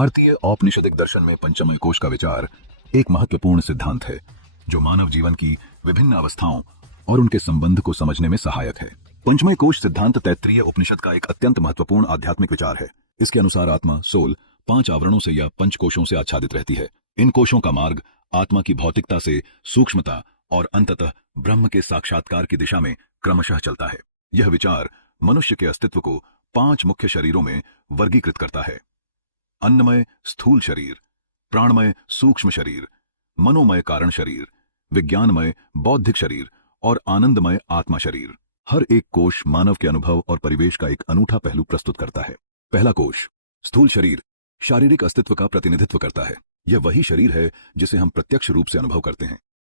भारतीय औपनिषदिक दर्शन में पंचमय कोश का विचार एक महत्वपूर्ण सिद्धांत है जो मानव जीवन की विभिन्न अवस्थाओं और उनके संबंध को समझने में सहायक है। पंचमय कोश सिद्धांत तैत्तिरीय उपनिषद का एक अत्यंत महत्वपूर्ण आध्यात्मिक विचार है। इसके अनुसार आत्मा सोल 5 आवरणों से या पंचकोशों से आच्छादित रहती है। इन कोशों का मार्ग आत्मा की भौतिकता से सूक्ष्मता और अंततः ब्रह्म के साक्षात्कार की दिशा में क्रमशः चलता है। यह विचार मनुष्य के अस्तित्व को 5 मुख्य शरीरों में वर्गीकृत करता है: अन्नमय स्थूल शरीर, प्राणमय सूक्ष्म शरीर, मनोमय कारण शरीर, विज्ञानमय बौद्धिक शरीर और आनंदमय आत्मा शरीर। हर एक कोश मानव के अनुभव और परिवेश का एक अनूठा पहलू प्रस्तुत करता है। पहला कोश स्थूल शरीर शारीरिक अस्तित्व का प्रतिनिधित्व करता है। यह वही शरीर है जिसे हम प्रत्यक्ष रूप से अनुभव करते हैं।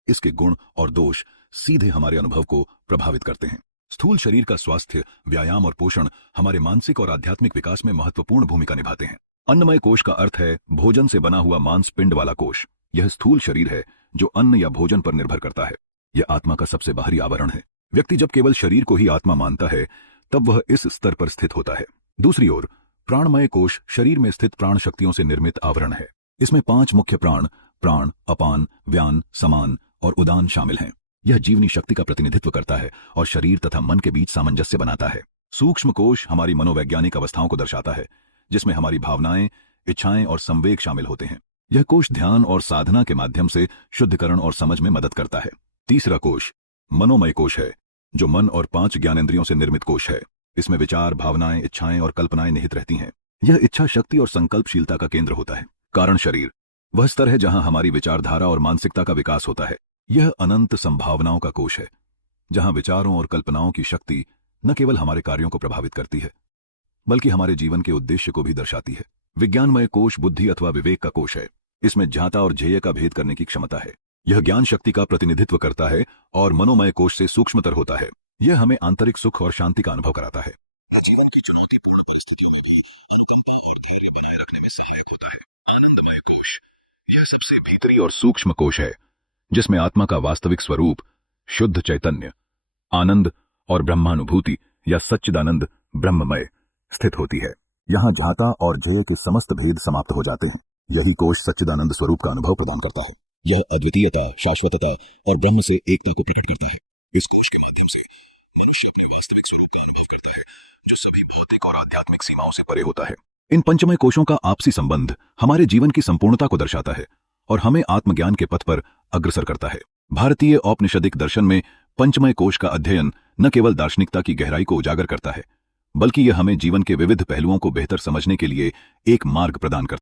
इसके गुण और दोष सीधे हमारे अनुभव को प्रभावित करते हैं। स्थूल शरीर का स्वास्थ्य, व्यायाम और पोषण हमारे मानसिक और आध्यात्मिक विकास में महत्वपूर्ण भूमिका निभाते हैं। अन्नमय कोश का अर्थ है भोजन से बना हुआ मांस पिंड वाला कोश। यह स्थूल शरीर है जो अन्न या भोजन पर निर्भर करता है। यह आत्मा का सबसे बाहरी आवरण है। व्यक्ति जब केवल शरीर को ही आत्मा मानता है तब वह इस स्तर पर स्थित होता है। दूसरी ओर प्राणमय कोश शरीर में स्थित प्राण शक्तियों से निर्मित आवरण है। इसमें 5 मुख्य प्राण, अपान, व्यान, समान और उदान शामिल हैं। यह जीवनी शक्ति का प्रतिनिधित्व करता है और शरीर तथा मन के बीच सामंजस्य बनाता है। सूक्ष्म कोश हमारी मनोवैज्ञानिक अवस्थाओं को दर्शाता है, जिसमें हमारी भावनाएं, इच्छाएं और संवेग शामिल होते हैं। यह कोश ध्यान और साधना के माध्यम से शुद्धिकरण और समझ में मदद करता है। तीसरा कोश मनोमय कोश है, जो मन और 5 ज्ञानेंद्रियों से निर्मित कोश है। इसमें विचार, भावनाएं, इच्छाएं और कल्पनाएं निहित रहती हैं। यह इच्छा शक्ति और संकल्पशीलता का केंद्र होता है। कारण शरीर वह स्तर है जहां हमारी विचारधारा और मानसिकता का विकास होता है। यह अनंत संभावनाओं का कोश है, जहां विचारों और कल्पनाओं की शक्ति न केवल हमारे कार्यों को प्रभावित करती है बल्कि हमारे जीवन के उद्देश्य को भी दर्शाती है। विज्ञानमय कोश बुद्धि अथवा विवेक का कोश है। इसमें ज्ञाता और ध्येय का भेद करने की क्षमता है। यह ज्ञान शक्ति का प्रतिनिधित्व करता है और मनोमय कोश से सूक्ष्मतर होता है। यह हमें आंतरिक सुख और शांति का अनुभव कराता है। जीवन की चुनौतीपूर्ण परिस्थितियों में भी अनुकंपा और धैर्य बनाए रखने में सहायक होता है। आनंदमय कोश यह सबसे भीतरी और सूक्ष्म कोश है, जिसमें आत्मा का वास्तविक स्वरूप, शुद्ध चैतन्य, आनंद और ब्रह्मानुभूति या सच्चिदानंद ब्रह्ममय स्थित होती है। यहाँ ज्ञाता और ध्येय के समस्त भेद समाप्त हो जाते हैं। यही कोश सच्चिदानंद स्वरूप का अनुभव प्रदान करता है। यह अद्वितीयता, शाश्वतता और ब्रह्म से एकता को प्रकट करता है। इस कोश के माध्यम से मनुष्य अपने वास्तविक स्वरूप का अनुभव करता है, जो सभी भौतिक और आध्यात्मिक सीमाओं से परे होता है। इन पंचमय कोशों का आपसी संबंध हमारे जीवन की संपूर्णता को दर्शाता है और हमें आत्मज्ञान के पथ पर अग्रसर करता है। भारतीय औपनिषदिक दर्शन में पंचमय कोश का अध्ययन न केवल दार्शनिकता की गहराई को उजागर करता है, बल्कि यह हमें जीवन के विविध पहलुओं को बेहतर समझने के लिए एक मार्ग प्रदान करता है।